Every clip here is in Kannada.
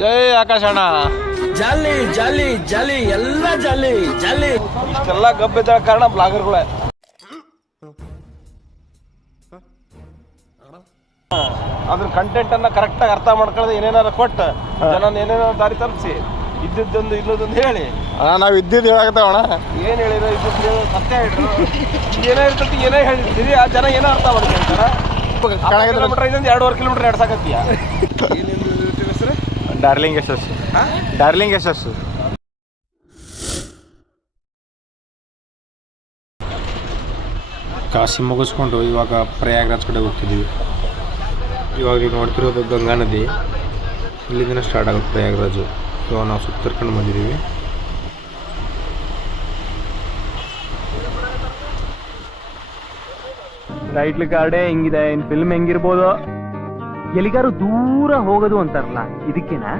ಜೈ ಆಕಾಶ ಅಣ್ಣ. ಜಾಲಿ ಜಾಲಿ ಜಾಲಿ ಎಲ್ಲ ಜಾಲಿ ಜಾಲಿ. ಇಷ್ಟೆಲ್ಲ ಗಬ್ಬೆದ ಕಾರಣ ಬ್ಲಾಗರ್ಗಳೇ. ಅದ್ರ ಕಂಟೆಂಟ್ ಅನ್ನ ಕರೆಕ್ಟ್ ಆಗಿ ಅರ್ಥ ಮಾಡ್ಕೊಳ್ಳೋದು ಏನೇನಾರ ಕೊಟ್ಟು ಜನ ಏನೇನೋ ದಾರಿ ತಲುಪಿಸಿ. ಇದ್ದಿದ್ದೊಂದು ಇಲ್ಲದೊಂದು ಹೇಳಿ. ಅಣ್ಣ ನಾವು ಇದ್ದಿದ್ದು ಹೇಳಾಕತ್ತಾವಣ ಏನ್ ಹೇಳಿದ್ರು ಇದ್ದದ್ದು ಸತ್ಯ ಹೇಳಿ ಏನೇ ಇರ್ತತಿ ಏನೇ ಹೇಳಿರ್ತೀರಿ ಆ ಜನ ಏನೋ ಅರ್ಥ ಮಾಡ್ಕೊಂತಾರ ಕಿಲೋಮೀಟರ್ ಇದೊಂದು ಎರಡೂವರೆ ಕಿಲೋಮೀಟರ್ ನಡ್ಸಾಕತ್ತೀಯ? ಡಾರ್ಲಿಂಗ್ ಯಶಸ್ಸು ಡಾರ್ಲಿಂಗ್ ಯಶಸ್ಸು ಕಾಶಿ ಮುಗಿಸ್ಕೊಂಡು ಇವಾಗ ಪ್ರಯಾಗ್ರಾಜ್ ಕಡೆ ಹೋಗ್ತಿದ್ದೀವಿ. ಇವಾಗ ನೀವು ನೋಡ್ತಿರೋದು ಗಂಗಾ ನದಿ. ಇಲ್ಲಿಂದ ಸ್ಟಾರ್ಟ್ ಆಗುತ್ತೆ ಪ್ರಯಾಗ್ರಾಜು. ಇವಾಗ ನಾವು ಸುತ್ತರ್ಕೊಂಡು ಬಂದಿದ್ದೀವಿ. ರೈಟ್ಲಿ ಕಾರ್ಡೇ ಹೆಂಗಿದೆ. ಇನ್ನು ಫಿಲ್ಮ್ ಹೆಂಗಿರ್ಬೋದು? ಎಲ್ಲಿಗಾರು ದೂರ ಹೋಗೋದು ಅಂತಾರಲ್ಲ, ಇದಕ್ಕೇನಾ?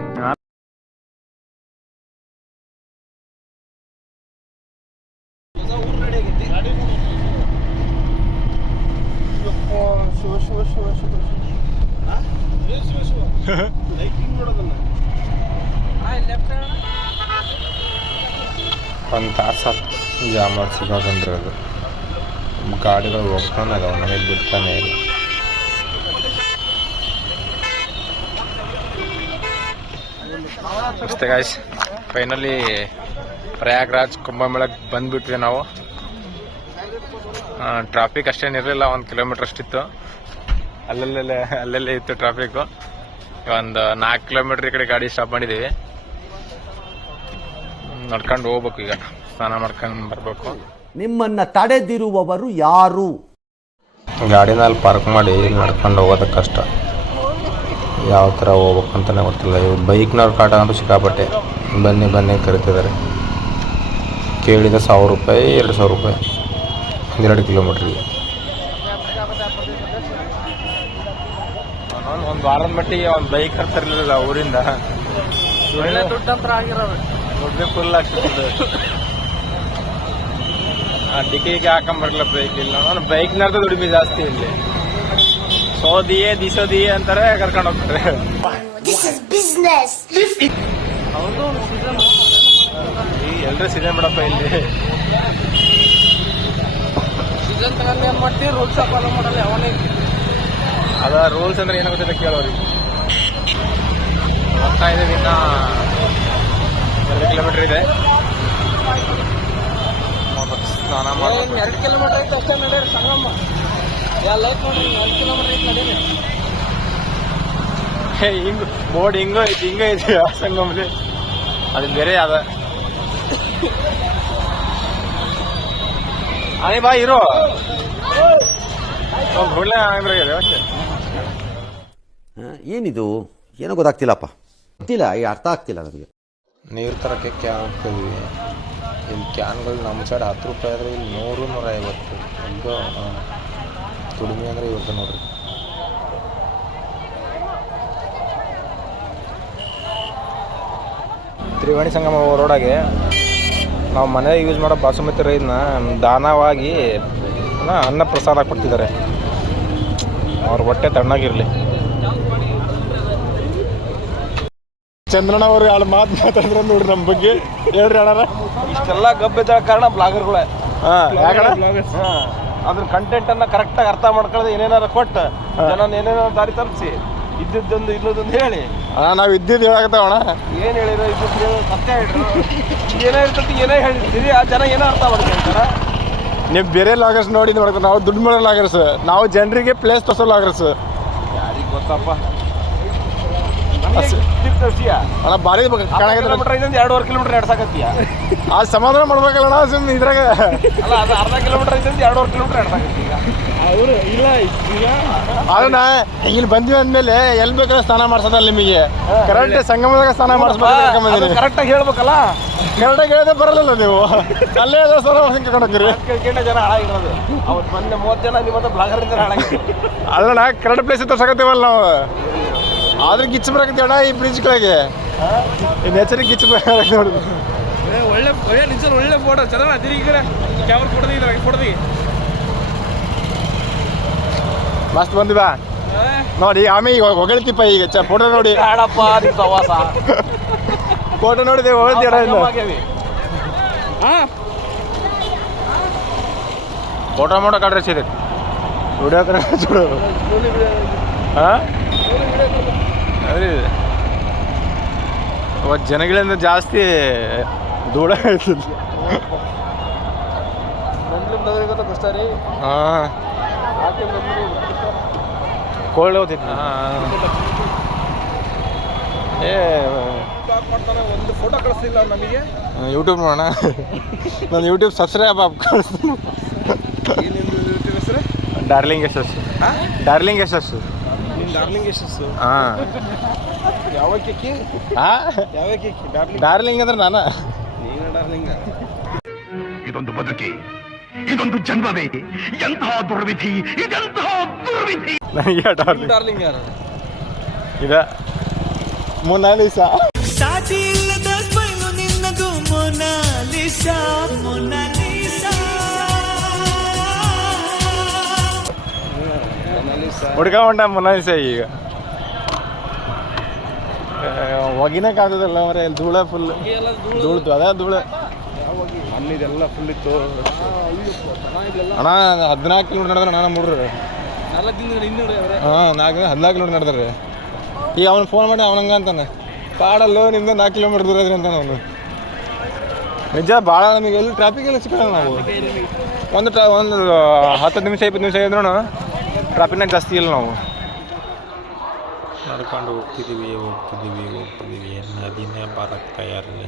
ಒಂದು ತಾಸು ಸಿಗೋದಂದ್ರೆ ಅದು. ಗಾಡಿಗಳು ಹೋಗ್ತಾನೆ ಅದಾವ, ನಮಗೆ ಬಿಡ್ತಾನೆ ಇಲ್ಲ. ಅಷ್ಟೇ ಗಾಯ್ಸ್ ಫೈನಲಿ ಪ್ರಯಾಗ್ರಾಜ್ ಕುಂಭಮೇಳಕ್ಕೆ ಬಂದ್ಬಿಟ್ವಿ ನಾವು. ಟ್ರಾಫಿಕ್ ಅಷ್ಟೇನಿರಲಿಲ್ಲ ಒಂದು ಕಿಲೋಮೀಟರ್ ಅಷ್ಟಿತ್ತು. ಅಲ್ಲಲ್ಲೇ ಅಲ್ಲಲ್ಲೇ ಇತ್ತು ಟ್ರಾಫಿಕ್ಕು ಒಂದು ನಾಲ್ಕು ಕಿಲೋಮೀಟರ್ ಈ ಕಡೆ ಗಾಡಿ ಸ್ಟಾಪ್ ಮಾಡಿದ್ದೀವಿ ನಡ್ಕೊಂಡು ಹೋಗ್ಬೇಕು ಈಗ. ಸ್ನಾನ ಮಾಡ್ಕೊಂಡು ಬರಬೇಕು. ನಿಮ್ಮನ್ನ ತಡೆದಿರುವವರು ಯಾರು? ಗಾಡಿನಲ್ಲಿ ಪಾರ್ಕ್ ಮಾಡಿ ನಡ್ಕೊಂಡು ಹೋಗೋದಕ್ಕೆ ಕಷ್ಟ. ಯಾವ ಥರ ಹೋಗ್ಬೇಕು ಅಂತಲೇ ಗೊತ್ತಿಲ್ಲ. ಇವ್ರು ಬೈಕ್ನವ್ರ ಕಾಟ ಅಂತೂ ಸಿಕ್ಕಾಪಟ್ಟೆ. ಬನ್ನಿ ಬನ್ನಿ ಕರಿತಿದ್ದಾರೆ. ಕೇಳಿದ ಸಾವಿರ ರೂಪಾಯಿ ಎರಡು ಸಾವಿರ ರೂಪಾಯಿ. ಒಂದೆರಡು ಕಿಲೋಮೀಟ್ರಿಗೆ ಒಂದು ವಾರದ ಮಟ್ಟಿಗೆ ಒಂದು ಬೈಕ್ ಹತ್ತಿರಲಿಲ್ಲ ಊರಿಂದ. ಒಳ್ಳೆ ದುಡ್ಡಂತ್ರ ಆಗಿರೋದು. ದುಡ್ಡು ಫುಲ್ ಆಗ್ತಿದ್ದು ಡಿಕ್ಕಿಗೆ ಹಾಕೊಂಬರ್ಲ ಬೈಕ್ ಇಲ್ಲ. ನಾನು ಬೈಕ್ನರ್ದು ದುಡಿಮೆ ಜಾಸ್ತಿ ಇಲ್ಲಿ. ಸೋದಿಯೇ ದಿಸೋದಿಯೇ ಅಂತಾರೆ ಕರ್ಕೊಂಡು ಹೋಗ್ತಾರೆ. This is business. ಎಲ್ಲರೂ ಸಿದೆ ಬಿಡಪ್ಪ ಇಲ್ಲಿ. ಸೀಸನ್ ತಗೊಂಡು ಏನ್ ಮಾಡ್ತೀವಿ? ರೂಲ್ಸ್ ಫಾಲೋ ಮಾಡಲ್ಲ ಅವನಿಗೆ ಅದ ರೂಲ್ಸ್ ಅಂದ್ರೆ ಏನಾಗುತ್ತೆ ಕೇಳೋರಿಗೆ? ಹೋಗ್ತಾ ಇದೀವಿ ಇನ್ನ ಎರಡು ಕಿಲೋಮೀಟರ್ ಇದೆ. ಸ್ನಾನ ಮಾಡಿ ಎರಡು ಕಿಲೋಮೀಟರ್ ಐತೆ ಅಷ್ಟೇ ನಡೀರಿ ಸಂಗಮ್ಮ ಹೇ, ಹಿಂಗ್ ಬೋರ್ಡ್ ಹಿಂಗೋ ಐತಿ ಹಿಂಗೋ ಐತಿ ಸಂಗಮಲ್ಲಿ ಅದು ಬೇರೆ ಅದ. ಅದೇ ಬಾ ಇರೋ. ಒಂದು ಒಳ್ಳೆ ಅಷ್ಟೇ ಏನಿದು? ಏನೋ ಗೊತ್ತಾಗ್ತಿಲ್ಲಪ್ಪ. ಗೊತ್ತಿಲ್ಲ ಈ ಅರ್ಥ ಆಗ್ತಿಲ್ಲ ನನಗೆ ನೀರು ತರಕ್ಕೆ ಕ್ಯಾನ್ ಹೋಗ್ತಿದ್ವಿ ಇಲ್ಲಿ ಕ್ಯಾನ್ಗಳು ನಮ್ಮ ಸೈಡ್ ಹತ್ತು ರೂಪಾಯಿ ಆದರೆ ಇಲ್ಲಿ ನೂರು ನೂರ ಐವತ್ತು ಒಂದು ದುಡಿಮೆ ಅಂದರೆ ಇವ್ರದ ನೋಡ್ರಿ. ತ್ರಿವೇಣಿ ಸಂಗಮ ರೋಡಾಗೆ ನಾವು ಮನೆ ಯೂಸ್ ಮಾಡೋ ಬಾಸುಮತಿ ರೈನ ದಾನವಾಗಿ ನ ಅನ್ನ ಪ್ರಸಾದ ಕೊಡ್ತಿದ್ದಾರೆ. ಅವ್ರ ಹೊಟ್ಟೆ ತಣ್ಣಾಗಿರಲಿ. ಚಂದ್ರಣ್ಣ ಅವರು ಎರಡು ಮಾತು ಮಾತಾಡಿದ್ರೆ ನೋಡ್ರಿ ನಮ್ಮ ಬಗ್ಗೆ. ಹೇಳ್ರಿ ಅಣ್ಣಾರ. ಇಷ್ಟೆಲ್ಲ ಗಬ್ಬೆದ ಕಾರಣ ಬ್ಲಾಗರ್ಗಳೇ. ಹಾಂ ಯಾಕಣ್ಣ? ಅದ್ರ ಕಂಟೆಂಟ್ ಅನ್ನ ಕರೆಕ್ಟ್ ಆಗಿ ಅರ್ಥ ಮಾಡ್ಕೊಳ್ಳೋದು ಏನೇನಾರ ಕೊಟ್ಟು ಜನ ಏನೇನೋ ದಾರಿ ತಲುಪಿಸಿ ಇದ್ದಿದ್ದೊಂದು ಇಲ್ಲದೊಂದು ಹೇಳಿ. ಅಣ್ಣ ನಾವು ಇದ್ದಿದ್ದು ಹೇಳಾಕತ್ತಾವಣ ಏನು ಹೇಳಿದ್ರು? ಇದ್ದದ್ದು ಸತ್ಯ ಹೇಳಿ ಏನೇ ಇರ್ತೈತಿ ಏನೇ ಹೇಳಿರ್ತೀರಿ ಆ ಜನ ಏನೋ ಅರ್ಥ ಮಾಡ್ಕೊಂತಾರ ನೀವು ಬೇರೆ ಲಾಗರ್ಸ್ ನೋಡಿ ಮಾಡ್ಕೊಂಡು ನಾವು ದುಡ್ಡು ಮಾಡೋ ಲಾಗರ್ಸ್ ನಾವು ಜನರಿಗೆ ಪ್ಲೇಸ್ ತೋರಿಸೋ ಲಾಗರ್ಸ್ ಯಾರಿಗೆ ಗೊತ್ತಪ್ಪ? ಅಣ್ಣ ಭಾರಿ ಕಿಲೋಮೀಟರ್ ಇದೊಂದು ಎರಡೂವರೆ ಕಿಲೋಮೀಟರ್ ನಡ್ಸಾಕತ್ತೀಯ? ಆ ಸಮಾಧಾನ ಮಾಡ್ಬೇಕಲ್ಲ ಸುಮ್ಮನೆ ಇದ್ರಾಗ. ಅಲ್ಲ ಅದು ಅರ್ಧ ಕಿಲೋಮೀಟರ್ ಇದೊಂದು ಎರಡೂವರೆ ಕಿಲೋಮೀಟರ್ ನಡ್ಸಾಕತ್ತೀಯ ಅವರು ಇಲ್ಲ ಇಲ್ಲ ಅದನ್ನ ಇಲ್ಲಿ ಬಂದ್ವಿ ಅಂದ್ಮೇಲೆ ಎಲ್ಲಿ ಬೇಕಾದ್ರೆ ಸ್ನಾನ ಮಾಡ್ಸೋದಲ್ಲ ನಿಮಗೆ. ಕರೆಕ್ಟ್ ಸಂಗಮದಾಗ ಸ್ನಾನ ಮಾಡಿಸ್ಬೇಕು ಕರೆಕ್ಟ್ ಆಗಿ ಹೇಳ್ಬೇಕಲ್ಲ? ಕರೆಕ್ಟಾಗಿ ಹೇಳದೆ ಬರಲ್ಲ ನೀವು. ಅಲ್ಲೇ ಅದ ಸ್ನಾನ ಹೋಗ್ತೀರಿ. ಜನ ಹಾಳಾಗಿರೋದು. ಅವ್ರು ಮೊನ್ನೆ ಮೂವತ್ತು ಜನ ನಿಮ್ಮ ಬ್ಲಾಗರ್ ಹಾಳಾಗಿ ಅದನ್ನ ಕರೆಕ್ಟ್ ಪ್ಲೇಸ್ ತೋರ್ಸಕತ್ತೀವಲ್ಲ ನಾವು. ಆದ್ರೆ ಗಿಚ್ಚು ಬರಕತ್ತೆ ಅಣ್ಣ ಈ ಬ್ರಿಡ್ಜ್ ಕೆಳಗೆ. ಈ ನೇಚರಿಗೆ ಗಿಚ್ಚು ಬರಕತ್ತೀವಿ ನೋಡಿ. ಒಳ್ಳೆ ಒಳ್ಳೆ ನಿಜ ಒಳ್ಳೆ ಫೋಟೋ ಚೆನ್ನಾಗಿ ತಿರುಗಿ ಕ್ಯಾಮ್ರಾ ಫೋಟೋ ತೆಗಿದ್ರೆ ಫೋಟೋ ತೆಗಿ. ಮಸ್ತ್ ಬಂದಿವಾ ನೋಡಿ ಆಮೇಲೆ ಈಗ ಹೊಗಳ್ತಿಪ್ಪ ಈಗ. ಚ ಫೋಟೋ ನೋಡಿ. ಬೇಡಪ್ಪ ಪ್ರವಾಸ. ಸವಾಸ ಫೋಟೋ ನೋಡಿದೆ ಹೊಗಳ್ತೀರ ಹಾ. ಫೋಟೋ ಮಾಡೋ ಕಡ್ರೆ ಇದೆ. ವಿಡಿಯೋ ಕಡೆ ಹಾಂ? ಅವತ್ತು ಜನಗಳಿಂದ ಜಾಸ್ತಿ ದೂಡ ಹೇಳ್ತಿದ್ರು. ನಂದ್ಲಿಂದ ಕಷ್ಟ ರೀ. ಹಾಂ. ಕೋಲ್ಡ್ ಹೋಗ್ತಿತ್ತು ಏ ಒಂದು ಫೋಟೋ ಕಳಿಸ್ತಿಲ್ಲ ನಮಗೆ. ಯೂಟ್ಯೂಬ್ ನೋಡೋಣ. ನಾನು ಯೂಟ್ಯೂಬ್ ಸಬ್ಸ್ಕ್ರೈಬ್ ಆಪ್ ಕಳಿಸ್ತೀನಿ. ಯೂಟ್ಯೂಬ್ ಹೆಸರು? Darling S S darling S darling ಅಂದ್ರೆ ನಾನು? ನೀನು ಡಾರ್ಲಿಂಗ್ ಇದೊಂದು ಬದುಕಿ ಇದೊಂದು ಜನ್ಮವೇ ಎಂತಹ ದುರ್ವಿಧಿ ಇದೆಂತಹ ದುರ್ವಿಧಿ. ನನಗೆ ಡಾರ್ಲಿಂಗ್ ಡಾರ್ಲಿಂಗ್ ಯಾರು? ಇದ ಮೊನಾಲಿಸ. ಹುಡ್ಕೊಂಡ ಮನಸ್ಸೆ ಈಗ. ಹೊಗಿನ ಕಾಲದಲ್ಲ ಮರೆ ಧೂಳ ಫುಲ್ ಧೂಳ್ತು ಅದೇ ಧೂಳ. ಅಲ್ಲಿದೆಲ್ಲ ಫುಲ್ ಇತ್ತು. ಅಣ್ಣ ಹದಿನಾಲ್ಕು ಕಿಲೋಮೀಟರ್ ನಡೆದ್ರೆ ನಾನು ಮುಡ್ರಿ. ಹಾಂ ನಾಲ್ಕು ಹದಿನಾಲ್ಕು ಕಿಲೋಮೀಟರ್ ನಡೆದ್ರಿ ಈಗ ಅವ್ನು ಫೋನ್ ಮಾಡಿ ಅವನಂಗ ಅಂತಾನೆ. ಕಾಡಲ್ಲೋ ನಿಮ್ದು ನಾಲ್ಕು ಕಿಲೋಮೀಟರ್ ದೂರ ಇದ್ರಿ ಅಂತಾನೆ ಅವನು. ನಿಜ ಭಾಳ ನಮಗೆ ಎಲ್ಲಿ ಟ್ರಾಫಿಕ್ ಎಲ್ಲ ಸಿಕ್ಕಲ್ಲ ನಾವು. ಒಂದು ಟ್ರಾ ಒಂದು ಹತ್ತು ನಿಮಿಷ ಇಪ್ಪತ್ತು ನಿಮಿಷ ಇದ್ರೂ ಟ್ರಾಫಿಕ್ನಾಗ ಜಾಸ್ತಿ ಇಲ್ಲ ನಾವು. ನಡ್ಕೊಂಡು ಹೋಗ್ತಿದ್ದೀವಿ ಹೋಗ್ತಿದ್ದೀವಿ ಹೋಗ್ತಿದ್ದೀವಿ. ನದಿನೇ ಬರಕ್ಕೆ ತಯಾರಿಲ್ಲ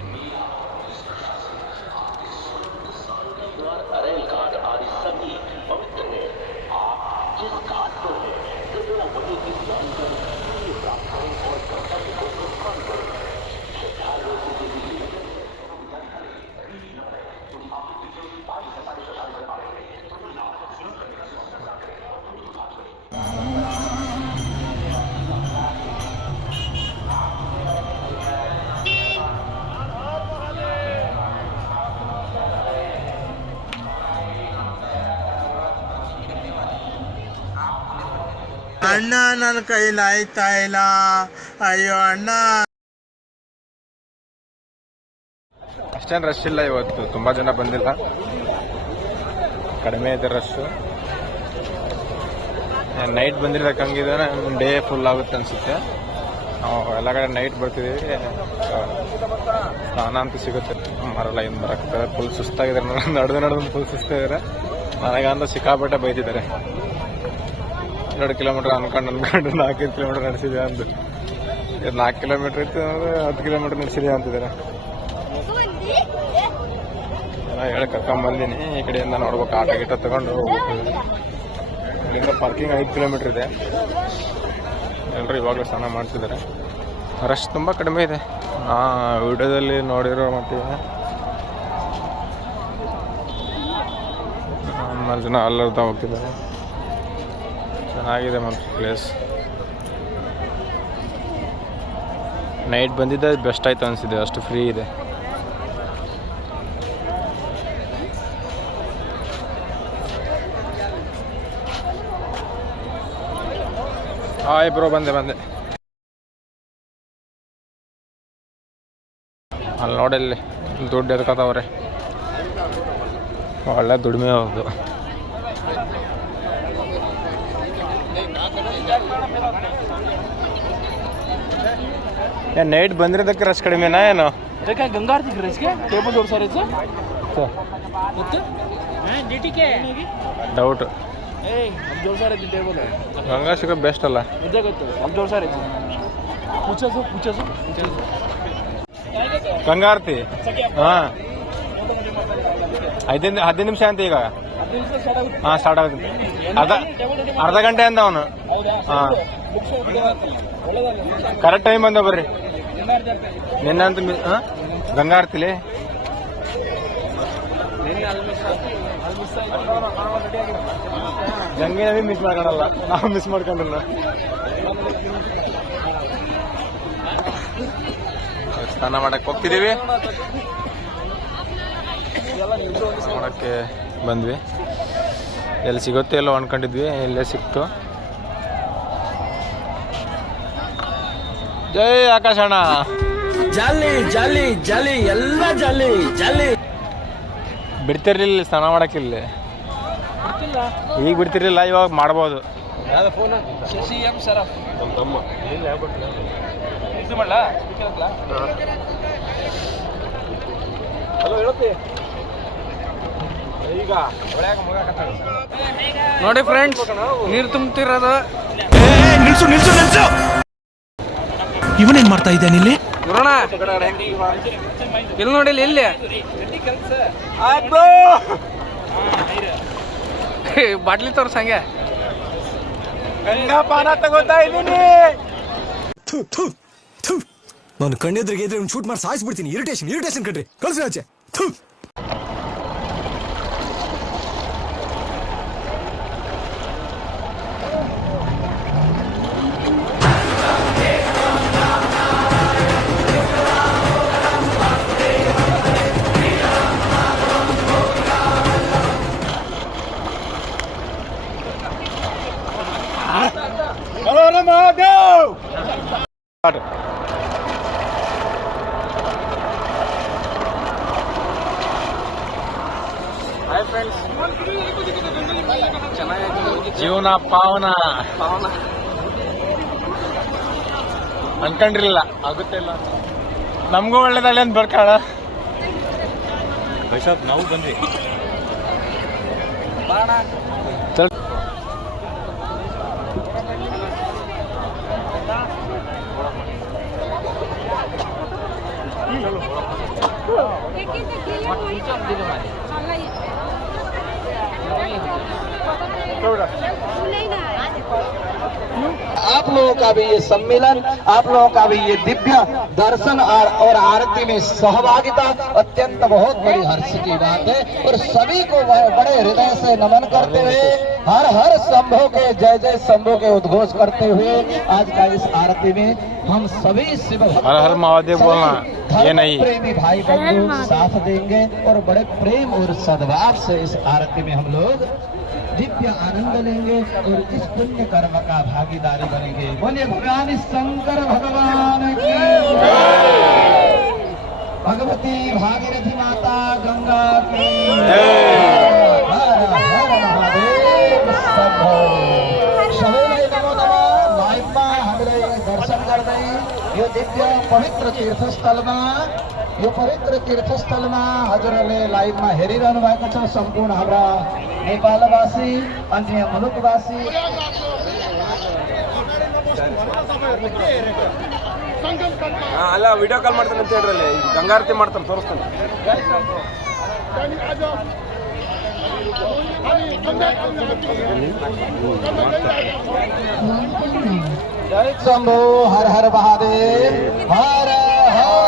ಅಣ್ಣ ನನ್ನ ಕೈಲಿ ಆಯ್ತಾ ಇಲ್ಲ? ಅಯ್ಯೋ, ಅಣ್ಣ. ಅಷ್ಟೇನು ರಶ್ ಇಲ್ಲ ಇವತ್ತು. ತುಂಬ ಜನ ಬಂದಿಲ್ಲ. ಕಡಿಮೆ ಇದೆ ರಶ್ಶು ನೈಟ್ ಬಂದಿರೋದಕ್ಕೆ ಹಂಗಿದ್ರೆ ಡೇ ಫುಲ್ ಆಗುತ್ತೆ ಅನಿಸುತ್ತೆ. ಎಲ್ಲ ಕಡೆ ನೈಟ್ ಬರ್ತಿದ್ದೀವಿ ಸ್ನಾನ ಅಂತೂ ಸಿಗುತ್ತೆ. ಮರಲ್ಲ ಏನು ಬರಕ್ಕೆ ಫುಲ್ ಸುಸ್ತಾಗಿದ್ದಾರೆ. ನಡೆದು ನಡೆದು ಫುಲ್ ಸುಸ್ತಾಗಿದ್ದಾರೆ. ನನಗಂತ ಸಿಕ್ಕಾಪಟ್ಟೆ ಬೈತಿದ್ದಾರೆ. ಎರಡು ಕಿಲೋಮೀಟರ್ ಅನ್ಕೊಂಡು ಅನ್ಕೊಂಡು ನಾಲ್ಕೈದು ಕಿಲೋಮೀಟರ್ ನಡೆಸಿದೆ ಅಂತ ನಾಲ್ಕು ಕಿಲೋಮೀಟರ್ ಇತ್ತು ಅಂದ್ರೆ ಹತ್ತು ಕಿಲೋಮೀಟರ್ ನಡೆಸಿದೆ ಅಂತಿದ್ದಾರೆ ಹೇಳಿ ಕರ್ಕೊಂಬಂದಿನಿ, ಈ ಕಡೆಯಿಂದ ನೋಡ್ಬೇಕು ಆಟೋ ಗಿಟ ತಗೊಂಡು ಹೋಗ್ಬೇಕು. ಇಲ್ಲಿಂದ ಪಾರ್ಕಿಂಗ್ ಐದು ಕಿಲೋಮೀಟರ್ ಇದೆ. ಎಲ್ಲರೂ ಇವಾಗಲೂ ಸ್ನಾನ ಮಾಡ್ತಿದ್ದಾರೆ ರಶ್ ತುಂಬ ಕಡಿಮೆ ಇದೆ. ಹಾಂ ವಿಡಿಯೋದಲ್ಲಿ ನೋಡಿರೋ ಮಟ್ಟಿಗೆ ಜನ ಅಲ್ಲರ್ತಾ ಹೋಗ್ತಿದ್ದಾರೆ. ಚೆನ್ನಾಗಿದೆ ಮ್ಯಾಮ್ ಪ್ಲೇಸ್ ನೈಟ್ ಬಂದಿದ್ದೆ ಬೆಸ್ಟ್ ಆಯ್ತು ಅನಿಸಿದೆ, ಅಷ್ಟು ಫ್ರೀ ಇದೆ. ಆಯ್ ಬ್ರೋ ಬಂದೆ ಬಂದೆ. ಅಲ್ಲಿ ನೋಡಲ್ಲಿ ದುಡ್ಡು ಎದ್ಕೋತಾವ್ರೆ. ಒಳ್ಳೆ ದುಡಿಮೆ ಹೋಗ್ದು ಏನು ನೈಟ್ ಬಂದಿರೋದಕ್ಕೆ ರಶ್ ಕಡಿಮೆನಾ ಏನು? ಅದಕ್ಕೆ ಗಂಗಾರ್ತಿ ರಸ್ಗೆ? ಟೇಬಲ್ ತೋರ್ಸಾರ ಮತ್ತೆ? ಡೌಟ್ ಜೋರ್ಸಾರ ಟೇಬಲ್ ಗಂಗಾ ಸಿಗೋ ಬೆಸ್ಟ್ ಅಲ್ಲ. ನಿಜ ಗೊತ್ತು ಜೋರ್ಸಾರ ಪುಚ್ಚಸು ಪುಚ್ಚಸು ಪುಚ್ಚಸು ಗಂಗಾರ್ತಿ ಹಾಂ. ಐದಿನ ಹದಿನೈದು ನಿಮಿಷ ಅಂತ ಈಗ. ಹಾಂ ಸ್ಟಾರ್ಟ್ ಆಗುತ್ತೆ. ಅರ್ಧ ಅರ್ಧ ಗಂಟೆ ಅಂದ ಅವನು. ಹಾಂ. ಕರೆಕ್ಟ್ ಟೈಮ್ ಬಂದ ಬರ್ರಿ. ನಿನ್ನ ಅಂತ ಹಾಂ? ಗಂಗಾರ್ತಿಲಿ ಗಂಗೆ ನದಿ ಮಿಸ್ ಮಾಡ್ಕೊಳಲ್ಲ ನಾವು ಮಿಸ್ ಮಾಡ್ಕೊಂಡಿಲ್ಲ. ಸ್ನಾನ ಮಾಡಕ್ಕೆ ಹೋಗ್ತಿದ್ದೀವಿ. ಮಾಡಕ್ಕೆ ಬಂದ್ವಿ. ಎಲ್ಲಿ ಸಿಗುತ್ತೆ ಎಲ್ಲೋ ಅನ್ಕೊಂಡಿದ್ವಿ ಇಲ್ಲೇ ಸಿಕ್ತು. ಜೈ ಆಕಾಶಣ್ಣ ಜಾಲಿ ಜಾಲಿ ಜಾಲಿ ಎಲ್ಲ ಜಾಲಿ ಜಾಲಿ. ಬಿಡ್ತಿರ್ಲಿಲ್ಲ ಸ್ನಾನ ಮಾಡಕ್ಕಿಲ್ಲ ಈಗ ಬಿಡ್ತಿರ್ಲಿಲ್ಲ ಇವಾಗ ಮಾಡ್ಬೋದು. ಇದು ನೋಡಿ ಫ್ರೆಂಡ್ಸ್ ನೀರು ತುಂಬ್ತಿರೋದು. ನಿಲ್ಸು ನಿಲ್ಸು ನಿಲ್ಸು. ಇವನೇನ್ ಮಾಡ್ತಾ ಇದ್ದಾನೆ ಇಲ್ಲಿ ನೋಡೋಣ ಇಲ್ಲಿ ನೋಡಿ ಇಲ್ಲಿ ಬಾಟ್ಲಿ ತೋರ್ಸ ಹಂಗೆ. ಗಂಗಾ ಪಾನ ತಗೋತಾ ಇದ್ದೀನಿ ನಾನು ಕಣ್ಣೆದ್ರಿಗೆ ಇದ್ರೆ ಶೂಟ್ ಮಾಡಿ ಸಾಯಿಸ್ಬಿಡ್ತೀನಿ. ಇರಿಟೇಷನ್ ಇರಿಟೇಷನ್ ಕಟ್ರಿ ಕಳ್ಸಿ ಆಚೆ. ಥು. ಜೀವನ ಪಾವನ. ಪಾವನ. ಅನ್ಕೊಂಡಿರ್ಲಿಲ್ಲ. ಆಗುತ್ತೆ ಇಲ್ಲ ನಮಗೂ ಒಳ್ಳೇದಲ್ಲ ಅಂತ ಬರ್ಕಾಳ. ನಾವು ಬಂದ್ವಿ. आप लोगों का भी ये सम्मेलन आप लोगों का भी ये दिव्य दर्शन और, और आरती में सहभागिता अत्यंत बहुत बड़ी हर्ष की बात है। और सभी को बड़े हृदय से नमन करते हुए हर हर शंभो के जय जय शंभो के उद्घोष करते हुए आज का इस आरती में हम सभी शिव हर हर महादेव बोलना, ये नहीं। प्रेमी भाई बंधु साथ देंगे और बड़े प्रेम और सद्भाव से इस आरती में हम लोग दिव्य आनंद लेंगे और इस पुण्य कर्म का भागीदारी बनेंगे। बोलिए भगवान शंकर भगवान की भगवती भागीरथी माता गंगा की शंभो સવેલે નમો નમઃ લાઈવમાં આપણે દર્શન કરી यो दिव्य पवित्र तीर्थ स्थलमा यो पवित्र तीर्थ स्थलमा हजुरहरूले लाइभमा हेरिरहनु भएको छ सम्पूर्ण हाम्रा नेपालवासी अन्य मुलुकवासी ಹಾ, ಅಲ್ಲ ವಿಡಿಯೋ ಕಾಲ್ ಮಾಡ್ತಾನೆ ಅಂತ ಹೇಳ್ರಲ್ಲ ಈ ಗಂಗಾರತಿ ಮಾಡ್ತಾನೆ ತೋರಿಸ್ತಾನೆ जय शंभो हर हर महादेव हर हर हर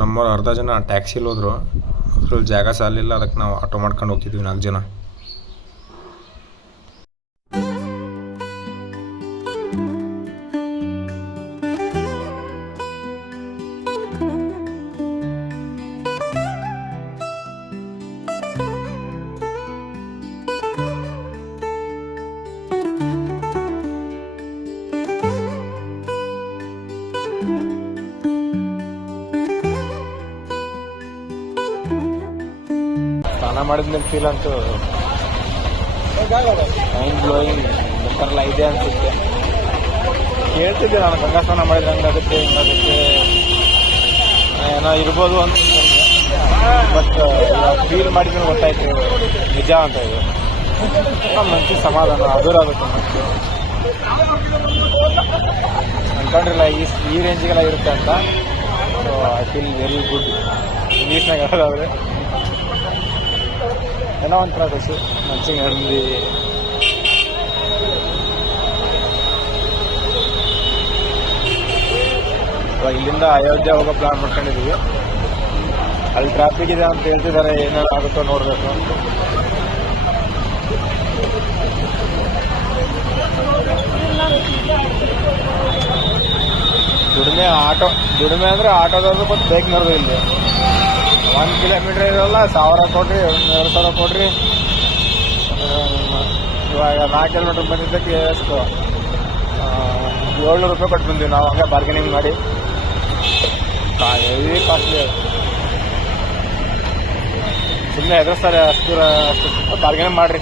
ನಮ್ಮವ್ರು ಅರ್ಧ ಜನ ಟ್ಯಾಕ್ಸಿಲಿ ಹೋದ್ರು. ಅದ್ರಲ್ಲಿ ಜಾಗ ಸಾಲಿಲ್ಲ, ಅದಕ್ಕೆ ನಾವು ಆಟೋ ಮಾಡ್ಕೊಂಡು ಹೋಗ್ತಿದ್ವಿ ನಾಲ್ಕು ಜನ. ಸ್ನಾನ ಮಾಡಿದ್ಮೇಲೆ ಫೀಲ್ ಅಂತೂ ಮೈಂಡ್ ಬ್ಲೋಯಿಂಗ್ ಒಂಥರಲ್ಲ ಇದೆ ಅನ್ಸುತ್ತೆ. ಹೇಳ್ತಿದ್ದೆ ನಾನು ಗಂಗಾ ಸ್ನಾನ ಮಾಡಿದ್ರೆ ಹಂಗಾಗುತ್ತೆ ಹಿಂಗಾಗುತ್ತೆ ಏನೋ ಇರ್ಬೋದು ಅಂತ ಬಟ್ ಫೀಲ್ ಮಾಡಿದ್ರೆ ಗೊತ್ತಾಯ್ತು, ನಿಜ ಅಂತ ಇದು. ಮನಸ್ಸಿಗೆ ಸಮಾಧಾನ ಆಗುತ್ತೆ ಮನಸ್ಸು ಅನ್ಕೊಂಡಿರಲ್ಲ, ಈ ಈ ರೇಂಜಿಗೆಲ್ಲ ಇರುತ್ತೆ ಅಂತ. ಐ ಫೀಲ್ ವೆರಿ ಗುಡ್ ಇಂಗ್ಲೀಷ್ನಾಗ ಹೇಳೋದಾದ್ರೆ. ಏನೋ ಒಂಥರ ಖುಷಿ మంచిగా ఉంది ಇವಾಗ ಇಲ್ಲಿಂದ ಅಯೋಧ್ಯೆ ಹೋಗೋ ಪ್ಲಾನ್ ಮಾಡ್ಕೊಂಡಿದ್ದೀವಿ ಅಲ್ಲಿ ಟ್ರಾಫಿಕ್ ಇದೆ ಅಂತ ಹೇಳ್ತಿದ್ದಾರೆ ಏನೇನು ಆಗುತ್ತೋ ನೋಡಬೇಕು. ದುಡಿಮೆ ಆಟೋ ದುಡಿಮೆ ಅಂದರೆ ಆಟೋದವ್ರದ್ದು ಮತ್ತು ಬೇಕ್ನವ್ರದ್ದು ಇಲ್ಲಿ. ಒಂದು ಕಿಲೋಮೀಟ್ರ್ ಇರೋಲ್ಲ, ಸಾವಿರ ಕೊಡ್ರಿ, ಎರಡು ಸಾವಿರ ಕೊಡ್ರಿ. ಇವಾಗ ನಾಲ್ಕು ಕಿಲೋಮೀಟ್ರ್ ಬಂದಿದ್ದಕ್ಕೆ ಎಷ್ಟು? ಏಳ್ನೂರು ರೂಪಾಯಿ ಕೊಟ್ಟು ಬಂದ್ವಿ ನಾವು, ಹಂಗೆ ಬಾರ್ಗೇನಿಂಗ್ ಮಾಡಿ. ಹೆವಿ ಕಾಸ್ಟ್ಲಿ ಸುಮ್ಮನೆ ಎದುರಿಸ್ತಾರೆ ಅಷ್ಟು ಅಷ್ಟು ಬಾರ್ಗೇನಿಂಗ್ ಮಾಡಿರಿ.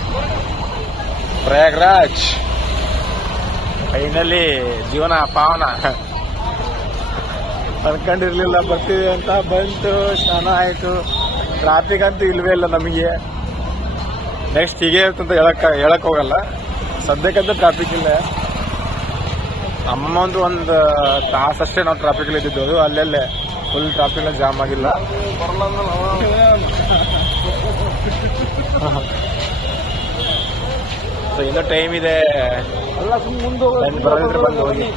ಪ್ರಯಾಗ್ರಾಜ್ ಫೈನಲಿ ಜೀವನ, ಪಾವನ. ಅನ್ಕೊಂಡಿರ್ಲಿಲ್ಲ ಬರ್ತೀವಿ ಅಂತ ಬಂತು ಸ್ನಾನ ಆಯಿತು. ಟ್ರಾಫಿಕ್ ಅಂತೂ ಇಲ್ವೇ ಇಲ್ಲ ನಮಗೆ. ನೆಕ್ಸ್ಟ್ ಹೀಗೆ ಇರ್ತಂತ ಹೇಳಕ್ ಹೇಳಕ್ ಹೋಗಲ್ಲ. ಸದ್ಯಕ್ಕಂತೂ ಟ್ರಾಫಿಕ್ ಇಲ್ಲ. ನಮ್ಮೊಂದು ಒಂದು ತಾಸಷ್ಟೇ ನಾವು ಟ್ರಾಫಿಕಲ್ಲಿ ಇದ್ದಿದ್ದು ಅಲ್ಲೆಲ್ಲೇ ಫುಲ್ ಟ್ರಾಫಿಕ್ ಜಾಮ್ ಆಗಿಲ್ಲ. ಸೊ ಇನ್ನೂ ಟೈಮ್ ಇದೆ. ಅಲ್ಲ ಸುಮ್ಮನೆ ಮುಂದೆ ಹೋಗಿ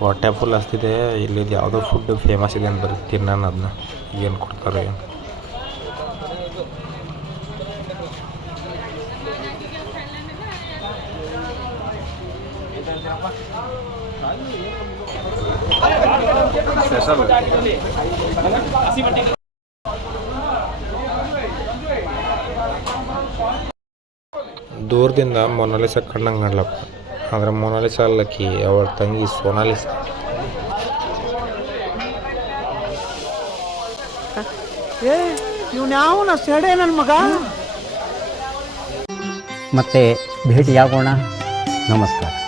ಹೊಟ್ಟೆ ಫುಲ್ ಹಸ್ತಿದೆ ಇಲ್ಲಿ ಯಾವುದೋ ಫುಡ್ ಫೇಮಸ್ ಇದೆ ಅಂತ ಬರೀ ತಿನ್ನೋಣ ಅದನ್ನ ಏನು ಕೊಡ್ತಾರೆ ದೂರದಿಂದ ಮೊನಾಲಿಸ ಕಣ್ಣಂಗೆ ಕಾಣ್ಲಪ್ಪ. ಆದರೆ ಮೊನಾಲಿಸ ಅಲ್ಲಕ್ಕಿ ಅವಳ ತಂಗಿ ಮಗ? ಮತ್ತೆ ಭೇಟಿಯಾಗೋಣ. ನಮಸ್ಕಾರ.